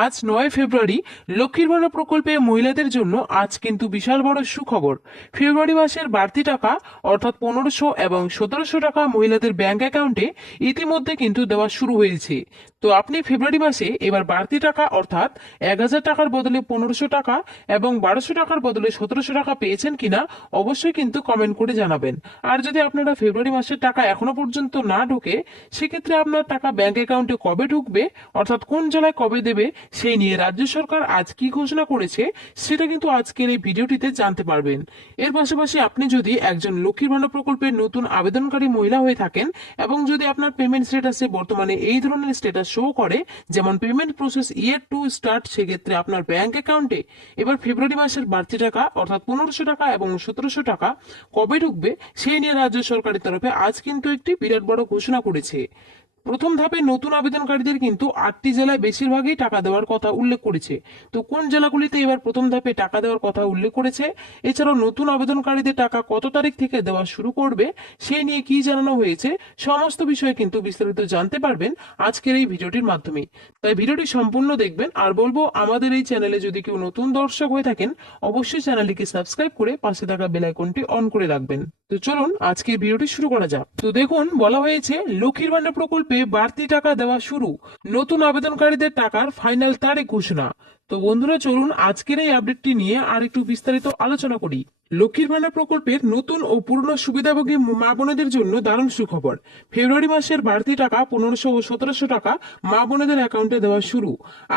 আজ 9 ফেব্রুয়ারি লক্ষ্মীর ভান্ডার প্রকল্পে মহিলাদের জন্য আজ কিন্তু বিশাল বড় সুখবর। ফেব্রুয়ারি মাসের বাড়তি টাকা অর্থাৎ 1500 এবং 1700 টাকা মহিলাদের ব্যাংক অ্যাকাউন্টে ইতিমধ্যে কিন্তু দেওয়া শুরু হয়েছে। তো আপনি ফেব্রুয়ারি মাসে এবার বাড়তি টাকা অর্থাৎ 1000 টাকার বদলে 1500 টাকা এবং 1200 টাকার বদলে 1700 টাকা পেয়েছেন কিনা অবশ্যই কিন্তু কমেন্ট করে জানাবেন। আর যদি আপনারা ফেব্রুয়ারি মাসের টাকা এখনো পর্যন্ত না ঢোকে, সেক্ষেত্রে আপনার টাকা ব্যাংক অ্যাকাউন্টে কবে ঢুকবে অর্থাৎ কোন জেলায় কবে দেবে সেই নিয়ে রাজ্য সরকার আজ কি ঘোষণা করেছে সেটা কিন্তু আজকের এই ভিডিওটিতে জানতে পারবেন। এর পাশাপাশি আপনি যদি একজন লক্ষ্মীর ভান্ডার প্রকল্পের নতুন আবেদনকারী মহিলা হয়ে থাকেন এবং যদি আপনার পেমেন্ট স্ট্যাটাসে বর্তমানে এই ধরনের স্ট্যাটাস শো করে যেমন payment process year to start, সেক্ষেত্রে আপনার ব্যাংক অ্যাকাউন্টে এবার ফেব্রুয়ারি মাসের বাড়তি টাকা অর্থাৎ 1500 টাকা এবং 1700 টাকা কবে ঢুকবে সেই নিয়ে রাজ্য সরকারের তরফে আজ কিন্তু একটি বিরাট বড় ঘোষণা করেছে। প্রথম ধাপে নতুন আবেদনকারীদের কিন্তু 8টি জেলায় বেশিরভাগই টাকা দেওয়ার কথা উল্লেখ করেছে। তো কোন জেলাগুলিতে এবার প্রথম ধাপে টাকা দেওয়ার কথা উল্লেখ করেছে, এছাড়াও নতুন আবেদনকারীদের টাকা কত তারিখ থেকে দেওয়া শুরু করবে সেই নিয়ে কি জানানো হয়েছে, সমস্ত বিষয়ে কিন্তু বিস্তারিত জানতে পারবেন আজকের এই ভিডিওটির মাধ্যমে। তাই ভিডিওটি সম্পূর্ণ দেখবেন। আর বলবো, আমাদের এই চ্যানেলে যদি কেউ নতুন দর্শক হয়ে থাকেন অবশ্যই চ্যানেলটিকে সাবস্ক্রাইব করে পাশে থাকা বেল আইকনটি অন করে রাখবেন। তো চলুন আজকের ভিডিওটি শুরু করা যাক। তো দেখুন, বলা হয়েছে লক্ষ্মীর ভান্ডার প্রকল্পে বাড়তি টাকা দেওয়া শুরু, নতুন আবেদনকারীদের টাকার ফাইনাল তারিখ ঘোষণা। তো বন্ধুরা, চলুন আজকের এই আপডেটটি নিয়ে আর একটু বিস্তারিত আলোচনা করি। লক্ষ্মীর ভান্ডার প্রকল্পের নতুন ও পুরনো সুবিধাভোগী মা বোনেদের জন্য দারুণ সুখবর। ফেব্রুয়ারি মাসের বাড়তি টাকা 1500 ও 1700 টাকা মা বোনেদের অ্যাকাউন্টে দেওয়া শুরু।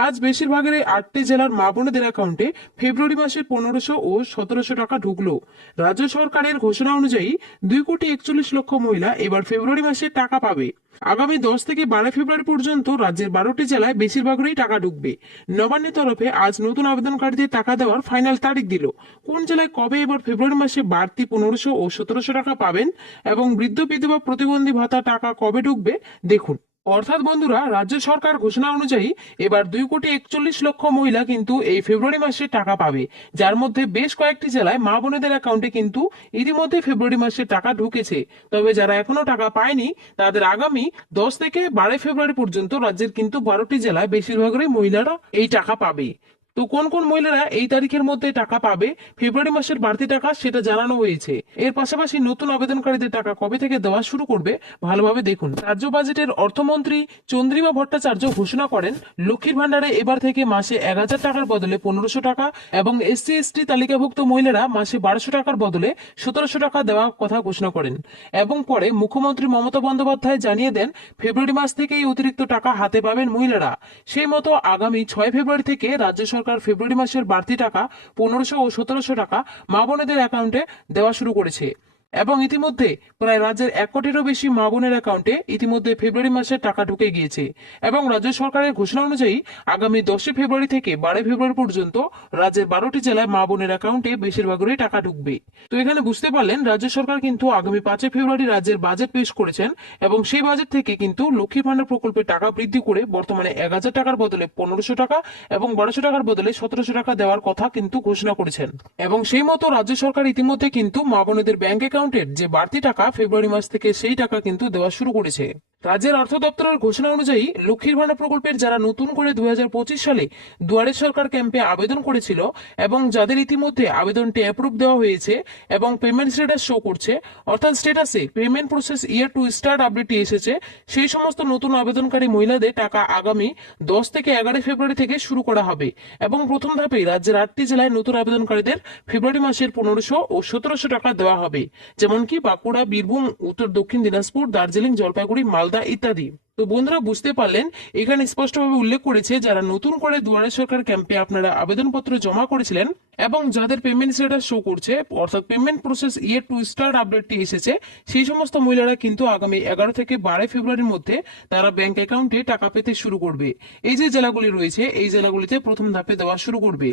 আজ বেশিরভাগের এই 8টি জেলার মা বোনেদের অ্যাকাউন্টে ফেব্রুয়ারি মাসে 1500 ও 1700 টাকা ঢুকলো। রাজ্য সরকারের ঘোষণা অনুযায়ী 2,41,00,000 মহিলা এবার ফেব্রুয়ারি মাসে টাকা পাবে। আগামী 10 থেকে 12 ফেব্রুয়ারি পর্যন্ত রাজ্যের 12টি জেলায় বেশিরভাগেরই টাকা ঢুকবে। নবান্নের তরফে আজ নতুন আবেদনকারীদের টাকা দেওয়ার ফাইনাল তারিখ দিল। কোন জেলায় কবে এবার ফেব্রুয়ারি মাসে বাড়তি 1500 ও 1700 টাকা পাবেন এবং বৃদ্ধ বিধবা প্রতিবন্ধী ভাতা টাকা কবে ঢুকবে দেখুন। অর্থাৎ বন্ধুরা, রাজ্য সরকার ঘোষণা অনুযায়ী এবার 2,41,00,000 মহিলা কিন্তু এই ফেব্রুয়ারি মাসে টাকা পাবে, যার মধ্যে বেশ কয়েকটি জেলায় মা বোনেদের অ্যাকাউন্টে কিন্তু ইতিমধ্যে ফেব্রুয়ারি মাসে টাকা ঢুকেছে। তবে যারা এখনো টাকা পায়নি তাদের আগামী 10 থেকে 12 ফেব্রুয়ারি পর্যন্ত রাজ্যের কিন্তু 12টি জেলায় বেশিরভাগই মহিলারা এই টাকা পাবে। তো কোন কোন মহিলারা এই তারিখের মধ্যে টাকা পাবে ফেব্রুয়ারি মাসের বাড়তি টাকা সেটা জানানো হয়েছে। এর পাশাপাশি নতুন আবেদনকারীদের টাকা কবে থেকে দেওয়া শুরু করবে ভালোভাবে দেখুন। রাজ্য বাজেটের অর্থমন্ত্রী চন্দ্রিমা ভট্টাচার্য ঘোষণা করেন লক্ষ্মীর ভান্ডারে এবার থেকে মাসে 1000 টাকার বদলে 1500 টাকা এবং SC/ST তালিকাভুক্ত মহিলারা মাসে 1200 টাকার বদলে 1700 টাকা দেওয়ার কথা ঘোষণা করেন। এবং পরে মুখ্যমন্ত্রী মমতা বন্দ্যোপাধ্যায় জানিয়ে দেন ফেব্রুয়ারি মাস থেকে এই অতিরিক্ত টাকা হাতে পাবেন মহিলারা। সেই মতো আগামী 6 ফেব্রুয়ারি থেকে রাজ্য সরকার ফেব্রুয়ারি মাসের বাড়তি টাকা 1500 ও 1700 টাকা মা বোনেদের অ্যাকাউন্টে দেওয়া শুরু করেছে এবং ইতিমধ্যে প্রায় রাজ্যের 1 কোটিরও বেশি মা বোনের অ্যাকাউন্টে ইতিমধ্যে ফেব্রুয়ারি মাসের টাকা ঢুকে গিয়েছে। এবং রাজ্য সরকারের ঘোষণা অনুযায়ী আগামী 10 ফেব্রুয়ারি থেকে 12 ফেব্রুয়ারি পর্যন্ত রাজ্যের 12টি জেলায় মা বোনের অ্যাকাউন্টে বেশিরভাগেরই টাকা ঢুকবে। তো এখানে বুঝতে পারলেন রাজ্য সরকার কিন্তু আগামী 5 ফেব্রুয়ারি রাজ্যের বাজেট পেশ করেছেন এবং সেই বাজেট থেকে কিন্তু লক্ষ্মীর ভান্ডার প্রকল্পের টাকা বৃদ্ধি করে বর্তমানে 1000 টাকার বদলে 1500 টাকা এবং 1200 টাকার বদলে 1700 টাকা দেওয়ার কথা কিন্তু ঘোষণা করেছেন। এবং সেই মতো রাজ্য সরকার ইতিমধ্যে কিন্তু মা বোনেদের ব্যাংক অ্যাকাউন্টের যে বাড়তি টাকা ফেব্রুয়ারি মাস থেকে সেই টাকা কিন্তু দেওয়া শুরু করেছে। রাজ্যের অর্থ দপ্তরের ঘোষণা অনুযায়ী লক্ষ্মীর ভান্ডার প্রকল্পের যারা নতুন করে 2025 সালে দুয়ারে সরকার ক্যাম্পে আবেদন করেছিল এবং যাদের ইতিমধ্যে আবেদনটি অ্যাপ্রুভ দেওয়া হয়েছে এবং পেমেন্ট স্ট্যাটাস শো করছে, অর্থাৎ স্ট্যাটাসে payment process year to start আপডেটটি এসেছে, সেই সমস্ত নতুন আবেদনকারী মহিলাদের টাকা আগামী 10 থেকে 11 ফেব্রুয়ারি থেকে শুরু করা হবে। এবং প্রথম ধাপে রাজ্যের 8টি জেলায় নতুন আবেদনকারীদের ফেব্রুয়ারি মাসের 1500 ও 1700 টাকা দেওয়া হবে, যেমন কি বাঁকুড়া, বীরভূম, উত্তর দক্ষিণ দিনাজপুর, দার্জিলিং, জলপাইগুড়ি, মালদা ইত্যাদি। তো বন্ধুরা, বুঝতে পারলেন এখানে স্পষ্টভাবে উল্লেখ করেছে যারা নতুন করে দুয়ারে সরকার ক্যাম্পে আপনারা আবেদনপত্র জমা করেছিলেন এবং যাদের পেমেন্ট স্ট্যাটাস শো করছে অর্থাৎ payment process year to start আপডেটটি এসেছে, সেই সমস্ত মহিলারা কিন্তু আগামী 11 থেকে 12 ফেব্রুয়ারির মধ্যে তারা ব্যাংক অ্যাকাউন্টে টাকা পেতে শুরু করবে। এই যে জেলাগুলি রয়েছে এই জেলাগুলিতে প্রথম ধাপে দেওয়া শুরু করবে।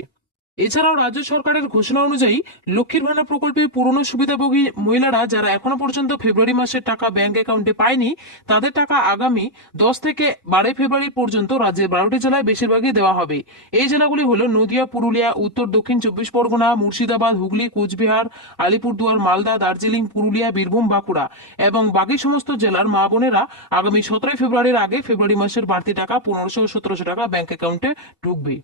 এছাড়াও রাজ্য সরকারের ঘোষণা অনুযায়ী লক্ষ্মীর ভান্ডার প্রকল্পে পুরনো সুবিধাভোগী মহিলারা যারা এখনো পর্যন্ত ফেব্রুয়ারি মাসের টাকা ব্যাংক অ্যাকাউন্টে পায়নি, তাদের টাকা আগামী 10 থেকে 12 ফেব্রুয়ারি পর্যন্ত রাজ্যের 12টি জেলায় বেশিরভাগই দেওয়া হবে। এই জেলাগুলি হলো নদিয়া, পুরুলিয়া, উত্তর দক্ষিণ 24 পরগনা, মুর্শিদাবাদ, হুগলি, কোচবিহার, আলিপুরদুয়ার, মালদা, দার্জিলিং, পুরুলিয়া, বীরভূম, বাঁকুড়া এবং বাকি সমস্ত জেলার মা বোনেরা আগামী 17 ফেব্রুয়ারির আগে ফেব্রুয়ারি মাসের বাড়তি টাকা 1500 ও 1700 টাকা ব্যাংক অ্যাকাউন্টে ঢুকবে।